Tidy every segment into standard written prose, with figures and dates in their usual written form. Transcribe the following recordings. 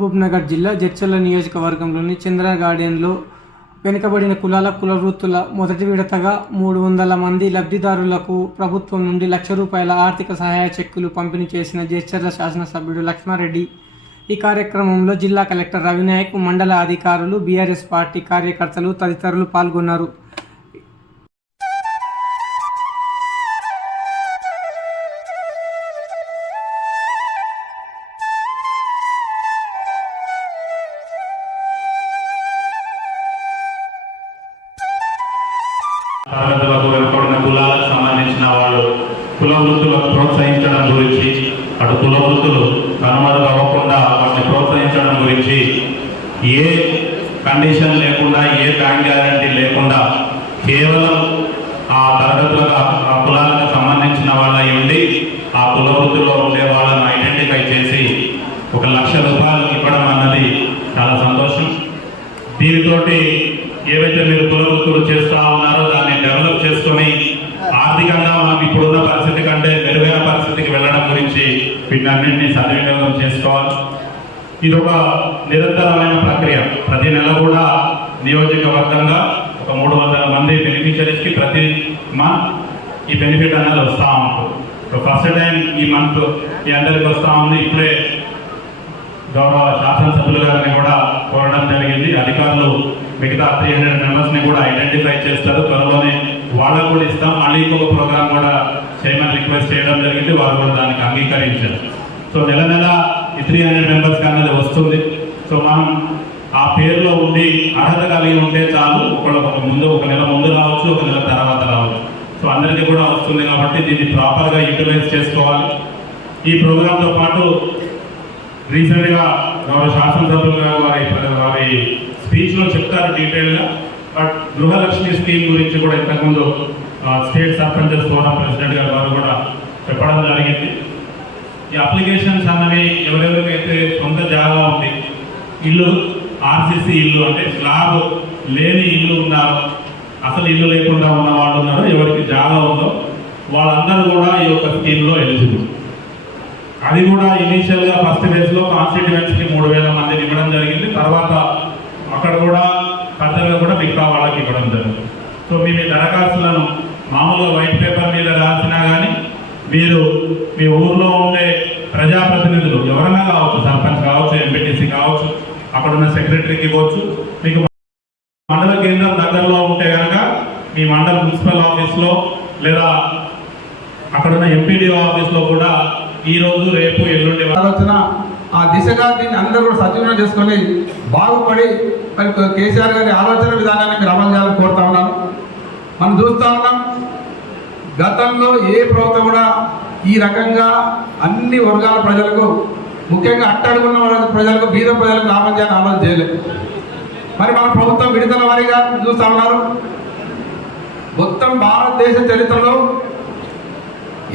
మహబూబ్నగర్ జిల్లా జడ్చర్ల నియోజకవర్గంలోని చంద్ర గార్డెన్లో వెనుకబడిన కుల వృత్తుల మొదటి విడతగా 300 మంది లబ్ధిదారులకు ప్రభుత్వం నుండి ₹1,00,000 ఆర్థిక సహాయ చెక్కులు పంపిణీ చేసిన జడ్చర్ల శాసనసభ్యుడు లక్ష్మారెడ్డి. ఈ కార్యక్రమంలో జిల్లా కలెక్టర్ రవినాయక్, మండల అధికారులు, బీఆర్ఎస్ పార్టీ కార్యకర్తలు తదితరులు పాల్గొన్నారు. తరగతులకు వెనుకబడిన కులాలకు సంబంధించిన వాళ్ళు కుల వృత్తులకు ప్రోత్సహించడం గురించి, అటు కుల వృత్తులు కనుమరుగు అవ్వకుండా వాటిని ప్రోత్సహించడం గురించి, ఏ కండిషన్ లేకుండా, ఏ బ్యాంక్ గ్యారంటీ లేకుండా కేవలం ఆ తరగతులకు ఆ కులాలకు సంబంధించిన వాళ్ళ ఉండి ఆ కుల వృత్తిలో ఉండే వాళ్ళను ఐడెంటిఫై చేసి ₹1,00,000 ఇవ్వడం అన్నది చాలా సంతోషం. దీనితోటి ఏవైతే మీరు కుల వృత్తులు చేస్తూ ఉన్నారో దాన్ని డెవలప్ చేసుకొని ఆర్థికంగా మనం ఇప్పుడున్న పరిస్థితి కంటే మెరుగైన పరిస్థితికి వెళ్ళడం గురించి వీటన్నింటినీ సద్వినియోగం చేసుకోవాలి. ఇది ఒక నిరంతరమైన ప్రక్రియ. ప్రతి నెల కూడా నియోజకవర్గంగా ఒక 300 మంది బెనిఫిషరీస్కి ప్రతి మంత్ ఈ బెనిఫిట్ అనేది వస్తూ ఉంటుంది. ఫస్ట్ టైం ఈ మంత్ ఈ అందరికి వస్తూ ఉంది. ఇప్పుడే గౌరవ శాసనసభ్యులు గారిని కూడా కోరడం జరిగింది. అధికారులు మిగతా 300 మెంబర్స్ని కూడా ఐడెంటిఫై చేస్తారు. త్వరలోనే వాళ్ళకు కూడా ఇస్తాం. మళ్ళీ ఇంకొక ప్రోగ్రామ్ కూడా చేయమని రిక్వెస్ట్ చేయడం జరిగింది. వారు కూడా దానికి అంగీకరించారు. సో నెల నెల ఈ 300 మెంబర్స్కి అన్నది వస్తుంది. సో మనం ఆ పేరులో ఉండి అర్హత కలిగి ఉంటే చాలు. ఒక నెల ముందు రావచ్చు, ఒక నెల తర్వాత రావచ్చు. సో అందరికీ కూడా వస్తుంది కాబట్టి దీన్ని ప్రాపర్గా యూటిలైజ్ చేసుకోవాలి. ఈ ప్రోగ్రాంతో పాటు రీసెంట్గా గౌరవ శాసనసభ్యులు గారు వారి స్పీచ్లో చెప్తారు డీటెయిల్గా. బట్ గృహలక్ష్మి స్కీమ్ గురించి కూడా ఇంతకుముందు స్టేట్ సర్పంచెస్ ఫోరం ప్రెసిడెంట్ గారు వారు కూడా చెప్పడం జరిగింది. ఈ అప్లికేషన్స్ అన్నవి ఎవరెవరికైతే సొంత జాగా ఉంది, ఇల్లు ఆర్సీసీ ఇల్లు అంటే స్లాబ్ లేని ఇల్లు ఉన్నారో, అసలు ఇల్లు లేకుండా ఉన్న వాళ్ళు ఉన్నారో, ఎవరికి జాగా ఉందో వాళ్ళందరూ కూడా ఈ యొక్క స్కీమ్లో ఎలిజిబుల్. అది కూడా ఇనీషియల్గా ఫస్ట్ ఫేజ్లో కాన్స్టిట్యుయెన్సీకి 3,000 మందిని ఇవ్వడం జరిగింది. తర్వాత అక్కడ కూడా ఫర్దర్గా కూడా మిగతా వాళ్ళకి ఇవ్వడం జరిగింది. సో మీ దరఖాస్తులను మామూలుగా వైట్ పేపర్ మీద రాసినా కానీ మీరు మీ ఊర్లో ఉండే ప్రజాప్రతినిధులు ఎవరైనా కావచ్చు, సర్పంచ్ కావచ్చు, ఎంపీటీసీ కావచ్చు, అక్కడ ఉన్న సెక్రటరీకి ఇవ్వచ్చు. మీకు మండల కేంద్రం దగ్గరలో ఉంటే కనుక మీ మండల మున్సిపల్ ఆఫీస్లో లేదా అక్కడున్న ఎంపీడీఓ ఆఫీస్లో కూడా ఈ రోజు, రేపు, ఎల్లుండి ఆలోచన ఆ దిశగా దీన్ని అందరూ కూడా సద్వినియోగం చేసుకొని బాగుపడి మరి కేసీఆర్ గారి ఆలోచన విధానాన్ని మీరు అమలు చేయాలని కోరుతా ఉన్నాను. మనం చూస్తూ ఉన్నాం, గతంలో ఏ ప్రభుత్వం కూడా ఈ రకంగా అన్ని వర్గాల ప్రజలకు, ముఖ్యంగా అట్టడుగున్న ప్రజలకు, బీద ప్రజలకు లాభం చేయాలని ఆలోచన చేయలేదు. మరి మన ప్రభుత్వం విడుదల వారీగా చూస్తూ ఉన్నారు. మొత్తం భారతదేశ చరిత్రలో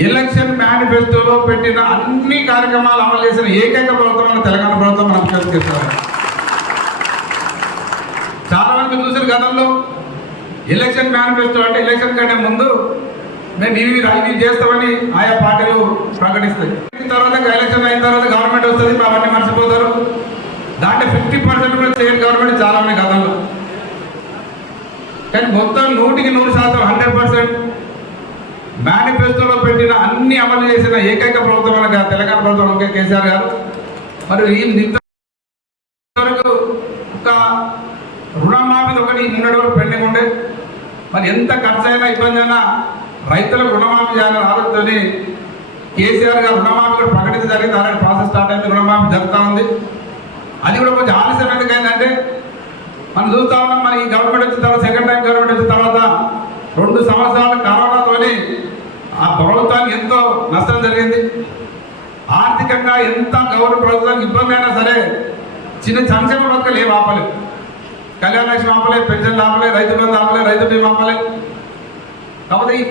ఎలక్షన్ మేనిఫెస్టోలో పెట్టిన అన్ని కార్యక్రమాలు అమలు చేసిన ఏకైక ప్రభుత్వం తెలంగాణ ప్రభుత్వం మనం చేస్తారు. చాలా మంది చూసిన గతంలో ఎలక్షన్ మేనిఫెస్టో అంటే ఎలక్షన్ కంటే ముందు మేము ఇవి చేస్తామని ఆయా పార్టీలు ప్రకటిస్తాయి. తర్వాత ఎలక్షన్ అయిన తర్వాత గవర్నమెంట్ వస్తుంది, అవన్నీ మర్చిపోతారు. దాంట్లో 50% కూడా స్టేట్ గవర్నమెంట్ చాలా ఉన్నాయి గతంలో. కానీ మొత్తం 100% 100% మేనిఫెస్టోలో పెట్టిన అన్ని అమలు చేసిన ఏకైక ప్రభుత్వం తెలంగాణ ప్రభుత్వం కేసీఆర్ గారు. మరి వరకు ఒక రుణమాఫీ ఒకటి 3 వరకు పెండింగ్ ఉండే. మరి ఎంత ఖర్చు అయినా ఇబ్బంది అయినా రైతులకు రుణమాఫీ చేయాలని ఆలోచనతోని కేసీఆర్ గారు రుణమాఫీ కూడా ప్రకటించడం జరిగింది. అలాంటి ప్రాసెస్ స్టార్ట్ అయింది, రుణమాఫీ జరుగుతూ ఉంది. అది కూడా కొంచెం ఆలస్యం ఎందుకైందంటే మనం చూస్తూ ఉన్నాం, మరి ఈ గవర్నమెంట్ వచ్చిన తర్వాత, సెకండ్ టైం గవర్నమెంట్ వచ్చిన తర్వాత 2 సంవత్సరాలు కరోనాతోని ఆ ప్రభుత్వానికి ఎంతో నష్టం జరిగింది. ఆర్థికంగా ఎంత గౌరవ ప్రభుత్వానికి ఇబ్బంది అయినా సరే చిన్న సంక్షేమ పథకాలు ఏం ఆపలేదు. కళ్యాణ లక్ష్మి ఆపలేదు, పెన్షన్ ఆపలేదు, రైతు బంధు ఆపలేదు, రైతు బీమా ఆపలేదు. కాకపోతే ఈ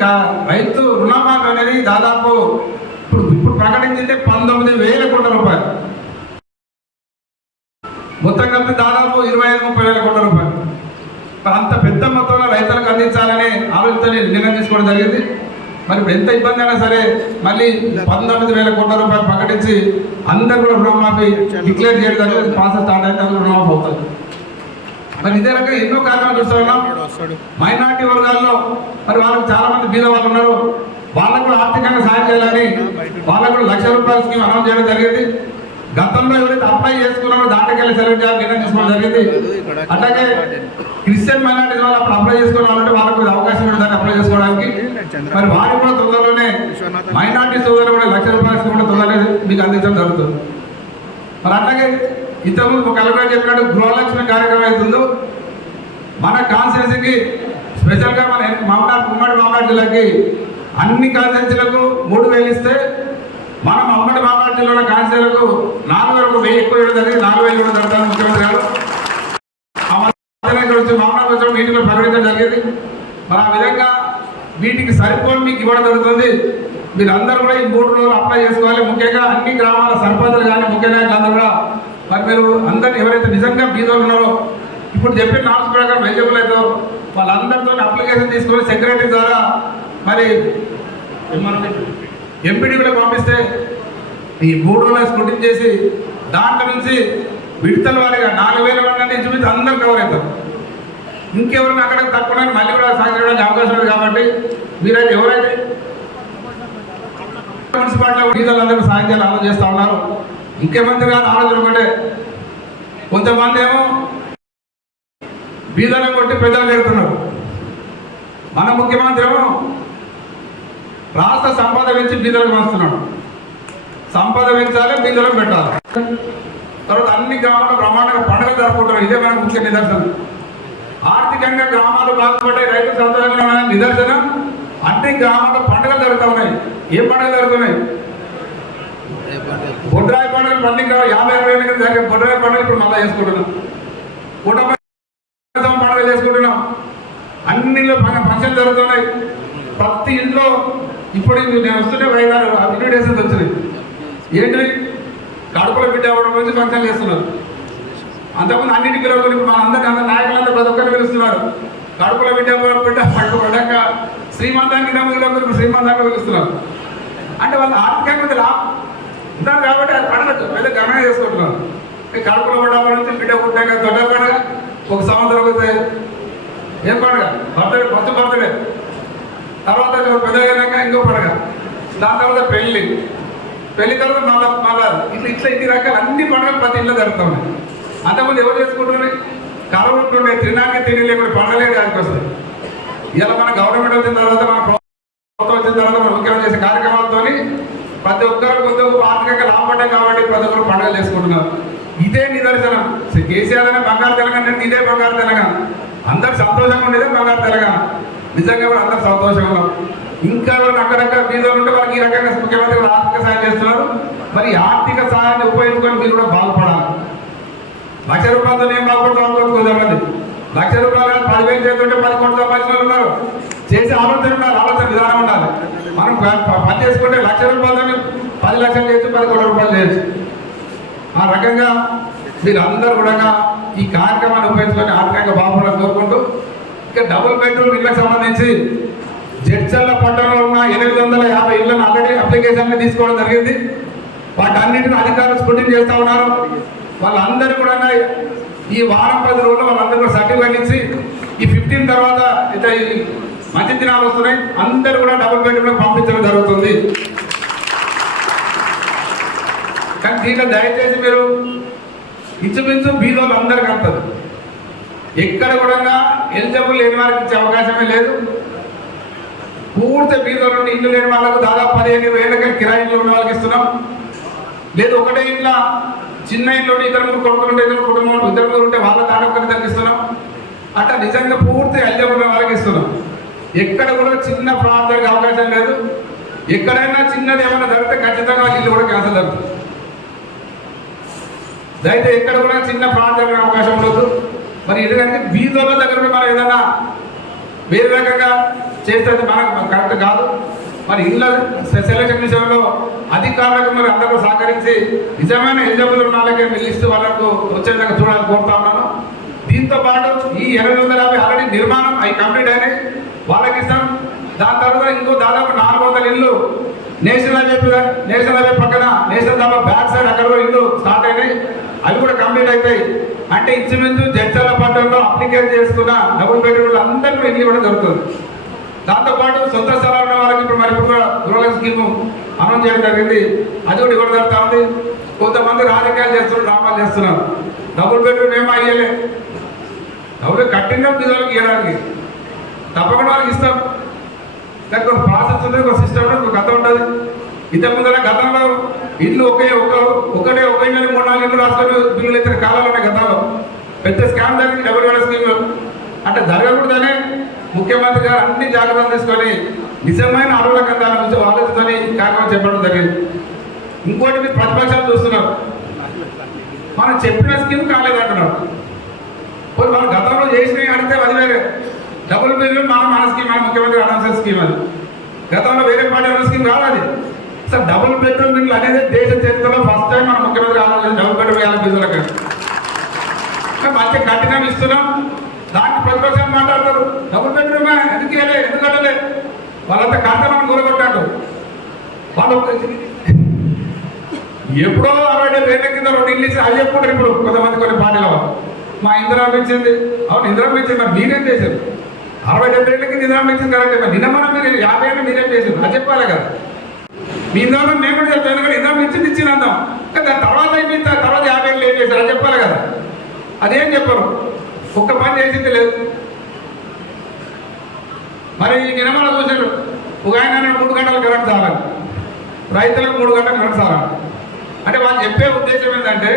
రైతు రుణమాఫీ అనేది దాదాపు ఇప్పుడు ప్రకటించింది ₹19,000 కోట్ల. మొత్తం కలిపి దాదాపు 25-30 వేల కోట్ల. అంత పెద్ద మొత్తంలో రైతులకు అందించాలని ఆలోచనతో నిర్ణయం తీసుకోవడం జరిగింది. మరి ఇప్పుడు ఎంత ఇబ్బంది అయినా సరే మళ్ళీ 19,000 కోట్ల రూపాయలు ప్రకటించి అందరు కూడా రుణమాఫీ డిక్లేర్ చేయడం ప్రాసెస్ స్టార్ట్ అయితే అందరూ రుణమాఫీ అవుతుంది. మరి ఇదే రకంగా ఎన్నో కారణాలు చూస్తున్నాం. మైనార్టీ వర్గాల్లో మరి వాళ్ళకి చాలా మంది బీద వాళ్ళు ఉన్నారు, వాళ్ళకు కూడా ఆర్థికంగా సాయం చేయాలని వాళ్ళకు కూడా ₹1,00,000 స్కీమ్ అనౌన్స్ చేయడం జరిగింది. గతంలో ఎవరైతే అప్లై చేసుకున్నారో దాంట్లోకి సెలెక్ట్ చేయాలి నిర్ణయం తీసుకోవడం జరిగింది. అట్లాగే క్రిస్టియన్ మైనార్టీ వాళ్ళు అప్పుడు అప్లై చేసుకోవాలంటే వాళ్ళకు అవకాశం ఉంటుంది అప్లై చేసుకోవడానికి. మరి వారికి కూడా తొందరలోనే మైనార్టీ సోదరులు కూడా ₹1,00,000 కూడా తొందరగా మీకు అందించడం జరుగుతుంది. మరి అట్లాగే ఇంతకుముందు ఒక కలెక్టర్ చెప్పినట్టు గృహలక్ష్మి కార్యక్రమం అవుతుందో మన కాన్స్టిట్యున్సీకి స్పెషల్గా మన ఉమ్మడి మామనాడు జిల్లాకి అన్ని కాన్స్టిట్యున్సీలకు 3,000 ఇస్తే మనం ఉమ్మడి మామనాడు జిల్లా కాన్స్టిట్యున్సీలకు 4,000 ఎక్కువ ఇవ్వడం జరిగింది. 4,000 కూడా జరుగుతారు ముఖ్యమంత్రి గారు మామనాడు వచ్చి మీటింగ్లో ప్రకటించడం జరిగింది. మరి ఆ విధంగా వీటికి సరిపోని మీకు ఇవ్వడం జరుగుతుంది. మీరు అందరూ కూడా ఈ 3 రోజులు అప్లై చేసుకోవాలి. ముఖ్యంగా అన్ని గ్రామాల సర్పంచులు కానీ ముఖ్య నాయకులు అందరూ కూడా మరి మీరు అందరు ఎవరైతే నిజంగా బీదోళ్ళు ఉన్నారో ఇప్పుడు చెప్పిన నామ్స్ ప్రకారం ఎలిజిబుల్ అవుతారో వాళ్ళందరితో అప్లికేషన్ తీసుకొని సెక్రటరీ ద్వారా మరి ఎంపీడీ కూడా పంపిస్తే ఈ 3 రోజులు స్క్రూటిన్ చేసి దాంట్లో నుంచి విడతల వారిగా 4,000 మంది ఇంచుమించు అందరూ కవర్ అవుతారు. ఇంకెవరైనా అక్కడ తక్కువ మళ్ళీ కూడా సాగించడానికి అవకాశం ఉంది. కాబట్టి మీరైతే ఎవరైతే మున్సిపాలిటీలో బీదలందరూ సాయం చేయాలని ఆలోచన చేస్తూ ఉన్నారు. ముఖ్యమంత్రి గారు ఆలోచన ఒకటే, కొంతమంది ఏమో బీదలను కొట్టి పెద్దలు పెడుతున్నారు. మన ముఖ్యమంత్రి ఏమో రాష్ట్ర సంపద పెంచి బీదలకు వస్తున్నాడు. సంపద పెంచాలి, బీదలకు పెట్టాలి. తర్వాత అన్ని గ్రామాల్లో బ్రహ్మాండంగా పండుగలు జరుపుకుంటారు. ఇదే మనకు ముఖ్య నిదర్శనం. ఆర్థికంగా గ్రామాలు బాగుపడ్డాయి, రైతులు సంతోషంగా ఉన్న నిదర్శనం అన్ని గ్రామాల్లో పండుగలు జరుగుతూ ఉన్నాయి. ఏ పండుగలు జరుగుతున్నాయి? బొడ్రాయి పండుగలు పండుగ 50,000 ఏళ్ళ జరిగే బొడ్రాయి పండుగ ఇప్పుడు మళ్ళీ చేసుకుంటున్నాం. కుటుంబ పండుగలు చేసుకుంటున్నాం. అన్నిలో ఫంక్షన్లు జరుగుతున్నాయి. ప్రతి ఇంట్లో ఇప్పుడు నేను వస్తుంటే 5-6 ఇన్విటేషన్స్ వచ్చినాయి. ఏంటి? కడుపులో బిడ్డ అవ్వడం నుంచి ఫంక్షన్లు చేస్తున్నారు. అంతకుముందు అన్నింటికి పిలవకుండా మన అందరి నాయకులందరూ ప్రతి ఒక్కరిని పిలుస్తున్నారు. కడుపులో బిడ్డ పడ్డాక శ్రీమంతానికి ఇప్పుడు శ్రీమంతాన్ని పిలుస్తున్నారు. అంటే వాళ్ళు ఆర్థికంగా లాభం ఉంటారు కాబట్టి అది పండుగ పెద్ద ఘనంగా చేసుకుంటున్నారు. కడుపులో పడ్డ నుంచి బిడ్డ పుట్టాక దొడ్డ పండుగ, 1 సంవత్సరం వస్తే ఏం పండుగ? బర్త్డే, ఫస్ట్ బర్త్డే, తర్వాత పెద్దగా ఇంకో పండుగ, దాని తర్వాత పెళ్లి తర్వాత మళ్ళీ ఇట్లా ఇన్ని రకాల అన్ని పండుగలు ప్రతి ఇంట్లో జరుగుతూ ఉన్నాయి. అంతకుముందు ఎవరు చేసుకుంటున్నాయి? కరువు ఉంటుండే, తినడానికి తిని లేకుండా పండగలే దానికి వస్తుంది. ఇలా మన గవర్నమెంట్ వచ్చిన తర్వాత మన ప్రభుత్వం వచ్చిన తర్వాత మన ముఖ్యమంత్రి చేసే కార్యక్రమాలతో ప్రతి ఒక్కరు కొంచెం ఆర్థికంగా లాభపడ్డాయి కాబట్టి ప్రతి ఒక్కరు పండుగలు చేసుకుంటున్నారు. ఇదే నిదర్శనం. కేసీఆర్ అనే బంగారు తెలంగాణ, ఇదే బంగారు తెలంగాణ. అందరు సంతోషంగా ఉండేదే బంగారు తెలంగాణ. నిజంగా కూడా అందరు సంతోషంగా ఉన్నారు. ఇంకా ఎవరు అక్కడక్కడ బీదోళ్ళు ఉంటే వాళ్ళకి ఈ రకంగా ముఖ్యమంత్రి గారు ఆర్థిక సాయం చేస్తున్నారు. మరి ఆర్థిక సాయాన్ని ఉపయోగించుకొని మీరు కూడా బాగుపడాలి. ₹1,00,000 ఏం బాగుపడతాం అనుకోవచ్చు కొంతమంది. ₹1,00,000 10,000 చేస్తుంటే 10 కోట్ల సంపాదించిన ఉన్నారు. చేసే ఆలోచన ఉండాలి, ఆలోచన విధానం ఉండాలి. మనం పని చేసుకుంటే ₹1,00,000 10 లక్షలు చేయొచ్చు, 10 కోట్ల రూపాయలు చేయొచ్చు. ఆ రకంగా మీరు అందరూ కూడా ఈ కార్యక్రమాన్ని ఉపయోగించుకొని ఆర్థికంగా బాగుపడాలని కోరుకుంటూ, ఇక డబుల్ బెడ్రూమ్ ఇళ్లకు సంబంధించి జడ్చర్ల పట్టణంలో ఉన్న 850 ఇళ్లను ఆల్రెడీ అప్లికేషన్లు తీసుకోవడం జరిగింది. వాటన్నిటిని అధికారులు స్క్రూటినీ చేస్తూ ఉన్నారు. వాళ్ళందరూ కూడా ఈ వారం 10 రోజులు వాళ్ళందరూ కూడా సర్టిఫికేట్ ఇచ్చి ఈ 15 తర్వాత ఇట్లా మంచి దినాలు వస్తున్నాయి, అందరూ కూడా డబుల్ బెడ్రూమ్లో పంపించడం జరుగుతుంది. కానీ దీంట్లో దయచేసి మీరు ఇంచుమించు బీదోళ్ళు అందరికీ అంటారు. ఎక్కడ కూడా ఎలిజిబుల్ లేని వారికి ఇచ్చే అవకాశమే లేదు. పూర్తి బీదోళ్ళు నుండి ఇల్లు లేని వాళ్ళకు దాదాపు 15,000 కిరాయిలు ఉన్న వాళ్ళకి ఇస్తున్నాం. లేదు ఒకటే ఇంట్లో చిన్న ఇంట్లో 2 కొడుకులు ఉంటే 2 కుటుంబం 2 ఉంటే వాళ్ళ తాడొక్కరిని తగ్గిస్తున్నాం. అట్లా నిజంగా పూర్తి ఎలిజిబుల్ వాళ్ళకి ఇస్తున్నాం. ఎక్కడ కూడా చిన్న ఫ్రాడ్ జరిగే అవకాశం లేదు. ఎక్కడైనా చిన్నది ఏమైనా జరిగితే ఖచ్చితంగా వాళ్ళ ఇల్లు కూడా క్యాన్సిల్ జరుగుతుంది. అయితే ఎక్కడ కూడా చిన్న ఫ్రాడ్ జరిగే అవకాశం ఉండదు. మరి ఎందుకంటే బీదోళ్ళ దగ్గర మనం ఏదైనా వేరే రకంగా చేస్తే మనకు కరెక్ట్ కాదు. మరి ఇళ్ళ సెలక్షన్ విషయంలో అధికారులకు మరి అందరూ సహకరించి నిజమైన ఎలిజిబుల్ ఉన్న వాళ్ళకే మీ లిస్టు వాళ్ళకు వచ్చేదాకా చూడాలని కోరుతా ఉన్నాను. దీంతో పాటు ఈ 850 ఆల్రెడీ నిర్మాణం అవి కంప్లీట్ అయినాయి, వాళ్ళకి ఇస్తాం. దాని తర్వాత ఇంకో దాదాపు 400 ఇళ్ళు నేషనల్ హైవే పక్కన నేషనల్ దాబా బ్యాక్ సైడ్ అక్కడ కూడా ఇల్లు స్టార్ట్ అయినాయి. అవి కూడా కంప్లీట్ అవుతాయి. అంటే ఇంచుమించు జడ్చర్ల పట్టణంలో అప్లికేట్ చేసుకున్న డబుల్ బెడ్రూమ్లు అందరికీ కూడా ఇల్లు ఇవ్వడం జరుగుతుంది. దాంతోపాటు సొంత స్థలాలు ఉన్న వాళ్ళకి ఇప్పుడు మరి కూడా గృహ స్కీమ్ అనౌన్స్ చేయడం జరిగింది. అది కూడా ఇవ్వడం జరుగుతూ ఉంది. కొంతమంది రాజకీయాలు చేస్తున్నారు, డ్రామాలు చేస్తున్నారు. డబుల్ బెడ్రూమ్ ఏమో అయ్యలే, డబుల్ కట్టిన పిల్లలకి ఇవ్వడానికి తప్పకుండా వాళ్ళకి ఇస్తాం. దానికి ఒక ప్రాసెస్ ఉంటుంది, ఒక సిస్టమ్ ఉంటుంది, ఒక కథ ఉంటుంది. ఇంతకుముందు గతంలో ఇల్లు ఒకటే ఒక ఇళ్ళని 3-4 ఇళ్ళు రాసుకొని బిల్లులు ఇచ్చిన కాలాలు ఉన్నాయి. గతంలో పెద్ద స్కామ్ జరిగింది డబుల్ బెడ్ స్కీమ్లో. అంటే జరగకూడదనే ముఖ్యమంత్రి గారు అన్ని జాగ్రత్తలు తీసుకొని నిజమైన అరువుల కందాల నుంచి ఆలోచించుకొని కార్యక్రమం చెప్పడం జరిగింది. ఇంకోటి మీరు ప్రతిపక్షాలు చూస్తున్నారు, మనం చెప్పిన స్కీమ్ కాలేదంటున్నారు. కొన్ని మనం గతంలో చేసినవి అడిగితే అది వేరే. డబుల్ బెడ్రూమ్ మన స్కీమ్, మన ముఖ్యమంత్రి అనౌన్స్ స్కీమ్. అది గతంలో వేరే పార్టీ అన్న స్కీమ్ కాదు. అది అసలు డబుల్ బెడ్రూమ్ ఇల్లు అనేది దేశ చరిత్రలో ఫస్ట్ టైం మన ముఖ్యమంత్రి ఆలోచించి డబుల్ బెడ్రూమ్ వేయాలి బిజులకి. మంచి కఠినం ఇస్తున్నాం. దానికి ప్రతిపక్షం మాట్లాడతారు, డబుల్ బెడ్రూమే ఎందుకు ఇవ్వలే, ఎందుకు కట్టలే, వాళ్ళంతా కడతా మనం కూరగొట్టాడు. వాళ్ళు ఎప్పుడో 60 కింద 2 ఇల్లు ఇచ్చి అది చెప్పుకుంటారు. ఇప్పుడు కొంతమంది కొన్ని పార్టీల వాళ్ళు మా ఇందిరా ఇచ్చింది, అవును ఇందిరా ఇచ్చింది, మరి మీరేం చేశారు? 60-70 ఏళ్ళ కింద ఇందిరా ఇచ్చింది కరెక్ట్. నిన్న మనం మీరు 50 ఏళ్ళు మీరేం చేశారు అది చెప్పాలి కదా. మీ ఇందిరా నేను కూడా చెప్తాను కదా, ఇందిరా ఇచ్చింది ఇచ్చింది అందాం కదా. దాని తర్వాత అయిపోయింది, తర్వాత 50 ఏళ్ళు ఏం చేశారు అది చెప్పాలి కదా. అదేం చెప్పరు, ఒక్క పని చేసింది లేదు. మరి నిన్న చూశారు, ఒక ఆయన 3 గంటలు కరెంట్ చాలని, రైతులకు 3 గంటలు కరెంట్ చాలని. అంటే వాళ్ళు చెప్పే ఉద్దేశం ఏంటంటే,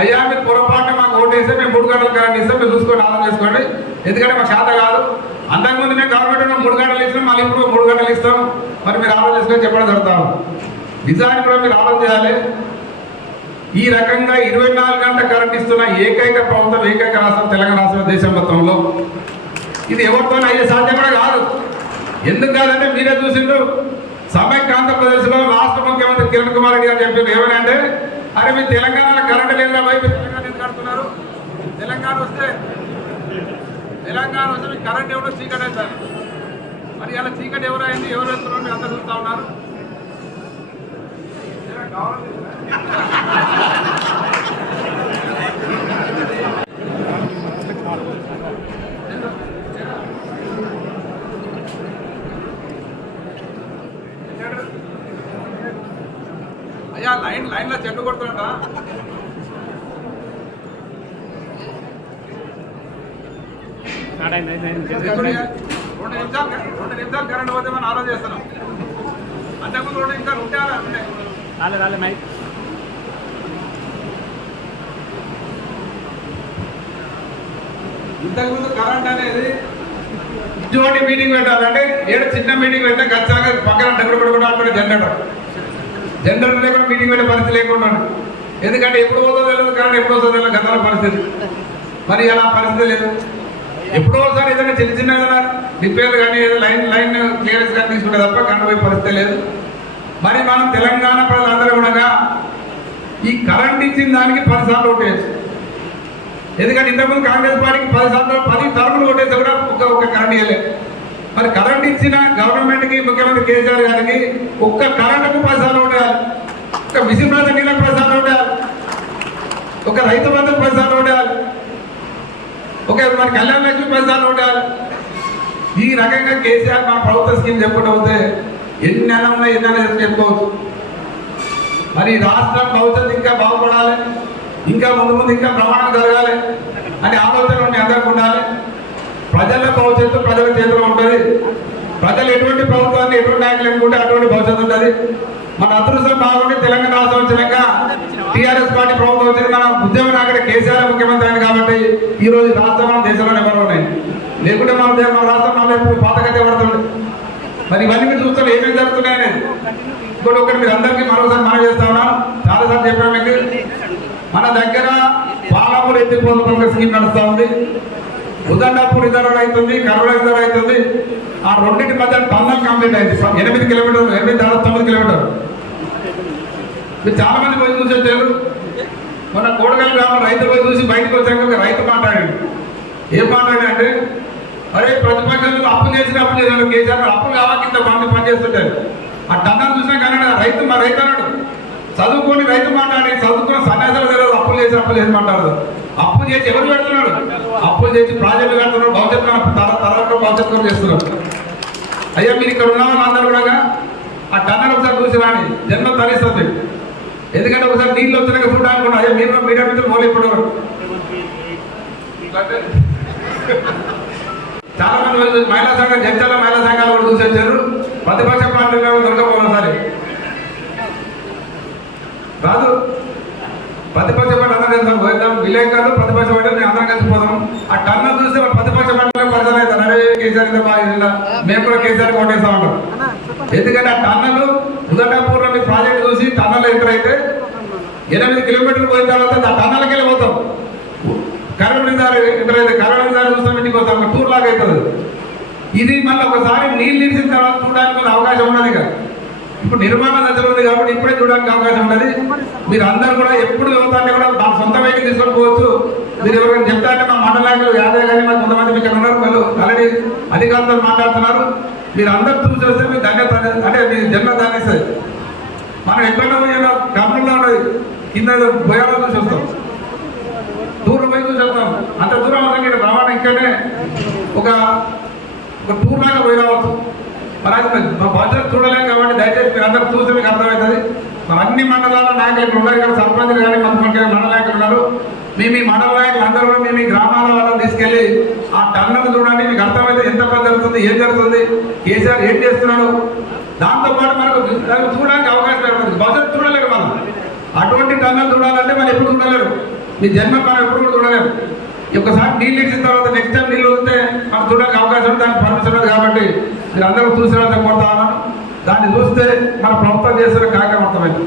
అయ్యా మీరు పొరపాటున మాకు ఓటేస్తే మేము 3 గంటలు కరెంట్ ఇస్తాం, మీరు చూసుకొని ఆలోచన చేసుకోండి, ఎందుకంటే మాకు శాత కాదు. అంతకుముందు మేము గవర్నమెంట్ 3 గంటలు ఇస్తాం, మళ్ళీ ఇప్పుడు 3 గంటలు ఇస్తాం, మరి మీరు ఆలోచన చేసుకొని చెప్పడం జరుగుతాం. నిజానికి కూడా మీరు ఆలోచన చేయాలి. ఈ రకంగా 24 గంటల కరెంట్ ఇస్తున్న ఏకైక ప్రభుత్వం, ఏకైక రాష్ట్రం తెలంగాణ రాష్ట్రం దేశం మొత్తంలో. ఇది ఎవరితో అయ్యే సాధ్యం కూడా కాదు. ఎందుకు కాదంటే మీరే చూసిండ్రు, సమైక్య ఆంధ్రప్రదేశ్లో రాష్ట్ర ముఖ్యమంత్రి కిరణ్ కుమార్ రెడ్డి గారు చెప్పారు ఏమనంటే, అరే మీరు తెలంగాణలో కరెంటు లేదా వైపు తెలంగాణ ఎందుకు కడుతున్నారు, తెలంగాణ వస్తే మీకు కరెంట్ ఎవరో చీకటి అవుతారు. మరి ఇలా చీకటి ఎవరైంది, ఎవరు వెళ్తున్నారు అంతా చూస్తూ ఉన్నారు. అయ్యా లైన్లో చెట్టు కొడుతుంట. 2 నిమిషాలు కరెంట్ పోతే మనం ఆలోచన చేస్తున్నాం. అంతకుముందు 2 నిమిషాలు ఉంటే రాలే మైక్. ఇంతకుముందు కరెంట్ అనేది ఇటువంటి మీటింగ్ పెట్టాలంటే చిన్న మీటింగ్ పెడితే ఖచ్చితంగా పక్కన డబ్బులు కూడా ఆడుకునే జనరేటర్ లేకుండా మీటింగ్ పెట్టే పరిస్థితి లేకుండా. ఎందుకంటే ఎప్పుడు పోతుందో తెలియదు, కరెంట్ ఎప్పుడు వస్తుందో తెలియదు గతంలో పరిస్థితి. మరి అలా పరిస్థితి లేదు. ఎప్పుడో ఒకసారి ఏదైనా చిన్న ఏదైనా రిపేర్ కానీ లైన్ క్లియరెన్స్ కానీ తీసుకుంటే తప్ప కరెంట్ పోయే పరిస్థితి లేదు. మరి మనం తెలంగాణ ప్రజలందరూ కూడా ఈ కరెంట్ ఇచ్చిన దానికి 10 సార్లు ఓటేయచ్చు. ఎందుకంటే ఇంతకుముందు కాంగ్రెస్ పార్టీకి 10 తరపులు కొట్టేస్తే కూడా ఒక్క కరెంట్ ఇవ్వలేదు. మరి కరెంట్ ఇచ్చిన గవర్నమెంట్కి ముఖ్యమంత్రి కేసీఆర్ గారికి ఒక్క కరెంటుకు 10 సార్లు ఓటేయాలి, ఒక మిషన్ రాజ నీళ్ళకు 10 సార్లు ఓటేయాలి, ఒక రైతు బంధుకు 10 సార్లు ఓటేయాలి, ఒక మరి కళ్యాణ లక్ష్మి 10 సార్లు ఓటేయాలి. ఈ రకంగా కేసీఆర్ మన ప్రభుత్వ స్కీమ్ చెప్పుకుంటూ పోతే ఎన్ని అన్న ఉన్నాయి, ఎన్ని అన్న చెప్పుకోవచ్చు. మరి రాష్ట్రం భవిష్యత్తు ఇంకా బాగుపడాలి, ఇంకా ముందు ఇంకా ప్రమాణం జరగాలి అనే ఆలోచన మీ అందరికీ ఉండాలి. ప్రజల భవిష్యత్తు ప్రజల చేతిలో ఉంటుంది. ప్రజలు ఎటువంటి ప్రభుత్వాన్ని ఎటువంటి నాయకులు ఎన్నుకుంటే అటువంటి భవిష్యత్తు ఉంటుంది. మన అదృష్టం బాగుండి తెలంగాణ రాష్ట్రం వచ్చినాక టీఆర్ఎస్ పార్టీ ప్రభుత్వం వచ్చింది. మన ఉద్యమం అక్కడ కేసీఆర్ ముఖ్యమంత్రి అయింది కాబట్టి ఈ రోజు రాష్ట్రం మన దేశంలో నెంబర్ ఉన్నాయి. లేకుంటే మన రాష్ట్రం మళ్ళీ ఎప్పుడు పాతకైతే పడుతుంది. మరి ఇవన్నీ మీరు చూస్తారు ఏమేమి జరుగుతున్నాయి అనేది. ఒకటి మీరు అందరికీ మరోసారి మనం చేస్తా ఉన్నాం, చాలాసార్లు చెప్పాము మీకు. మన దగ్గర పాలమూరు ఎత్తిపోతల స్కీమ్ నడుస్తూ ఉంది, ఉదండాపూర్ రిజర్వ్ అవుతుంది, కర్వడ రిజర్వ్ అవుతుంది. ఆ రెండింటి మధ్య టన్నల్ కంప్లీట్ అయింది. 8 కిలోమీటర్లు, 8-9 కిలోమీటర్లు. మీరు చాలా మంది పోయి చూసి వచ్చారు. మొన్న కోడగల్ గ్రామం రైతులు పోయి చూసి బయటకు వచ్చాక ఒక రైతు మాట్లాడాడు. ఏం మాట్లాడంటే, అరే ప్రతిపక్షంలో అప్పులు చేసిన కేసీఆర్ అప్పులు కావాలి ఇంత మంది పనిచేస్తుంటారు. ఆ టన్నాలు చూసినా కానీ రైతు మా రైతు అన్నాడు, చదువుకొని రైతు మాట్లాడి చదువుకున్న సన్యాసాలు తెలియదు, అప్పులు చేసి మాట్లాడదు. అప్పు చేసి ఎవరు పెడుతున్నాడు? అప్పులు చేసి ప్రాజెక్టులు కడుతున్నాడు, భవిష్యత్తు తరాలకు భవిష్యత్తు చేస్తున్నాడు. అయ్యా మీరు ఇక్కడ ఉన్న వాళ్ళు అందరూ కూడా ఆ టన్నలు ఒకసారి చూసి రాని జన్మ తరిస్తుంది. ఎందుకంటే ఒకసారి నీళ్ళు వచ్చినాక చూడడానికి అయ్యా మీరు మీడియా మిత్రులు మోలీ ఇప్పుడు చాలా మంది మహిళా సంఘం జడ్చాల మహిళా సంఘాలు కూడా చూసి వచ్చారు. ప్రతిపక్ష పార్టీలో దొరకపోవడం సరే రాదు. ప్రతిపక్ష పార్టీ అందరూ కలిసి పోయిద్దాం, విలేకరులు ప్రతిపక్ష పార్టీ అందరం కలిసిపోదాం. ఆ టన్నులు చూస్తే ప్రతిపక్ష పార్టీలో పరిచయం అవుతారు. అరే కేసీఆర్ ఇంత బాగా మేము కూడా కేసీఆర్ కొట్టేస్తా ఉంటాం. ఎందుకంటే ఆ టన్నులు ఉదటాపూర్లో మీ ప్రాజెక్ట్ చూసి టన్నులు ఎంటర్ అయితే 8 కిలోమీటర్లు పోయిన తర్వాత ఆ టన్నులకి వెళ్ళిపోతాం. కరోనా ఎంటర్ అయితే కరోనా చూస్తాం, ఇంటికి వస్తాం, టూర్ లాగా అవుతుంది. ఇది మళ్ళీ ఒకసారి నీళ్ళు నిలిచిన తర్వాత చూడడానికి అవకాశం ఉన్నది కదా. ఇప్పుడు నిర్మాణ దశలో ఉంది కాబట్టి ఇప్పుడే చూడడానికి అవకాశం ఉన్నది. మీరు అందరూ కూడా ఎప్పుడు యువతాన్ని కూడా మా సొంత వెహికల్ తీసుకొని పోవచ్చు. మీరు ఎవరైనా చెప్తా అంటే మా మండలాలు యాదవ్ కానీ మరి కొంతమంది ఇక్కడ ఉన్నారు, వాళ్ళు ఆల్రెడీ అధికారులతో మాట్లాడుతున్నారు. మీరు అందరూ చూసి వస్తే మీరు ధన్యత అంటే మీ జన్మ ధాన్యస్తుంది. మనం ఎక్కడో పోయినా కంపెనీలో ఉన్నది కింద భయాలు చూసి వస్తాం, దూరం పోయి చూసి వస్తాం. అంత దూరం అవసరం ఇక్కడ రావడం ఇక్కడే ఒక టూర్ లాగా పోయి రావచ్చు. మరి అది మా భవిష్యత్తు చూడలేము కాబట్టి దయచేసి మీరు అందరూ చూస్తే మీకు అర్థమవుతుంది. మరి అన్ని మండలాల నాయకులు ఉన్నారు ఇక్కడ, సర్పంచులు కానీ మంత్రి మండల నాయకులు ఉన్నారు. మీ మండల నాయకులు అందరూ మీ గ్రామాల వాళ్ళని తీసుకెళ్ళి ఆ టన్నులు చూడండి, మీకు అర్థమైతే ఎంత పని జరుగుతుంది, ఏం జరుగుతుంది, కేసీఆర్ ఏం చేస్తున్నాడు. దాంతోపాటు మనకు చూడడానికి అవకాశం ఏర్పడుతుంది. భవిష్యత్తు చూడలేరు మనం. అటువంటి టన్నులు చూడాలంటే మనం ఎప్పుడు చూడలేరు, మీ జన్మ మనం ఎప్పుడు కూడా చూడలేరు. ఒకసారి నీళ్ళు ఇచ్చిన తర్వాత నెక్స్ట్ టైం నీళ్ళు వస్తే మనం చూడడానికి అవకాశం ఉంది, దానికి పర్మిషన్ ఉంది. కాబట్టి మీరు అందరూ చూసిన కోరుతా ఉన్నాను. దాన్ని చూస్తే మన ప్రభుత్వం చేసిన కార్యక్రమం అర్థమైంది.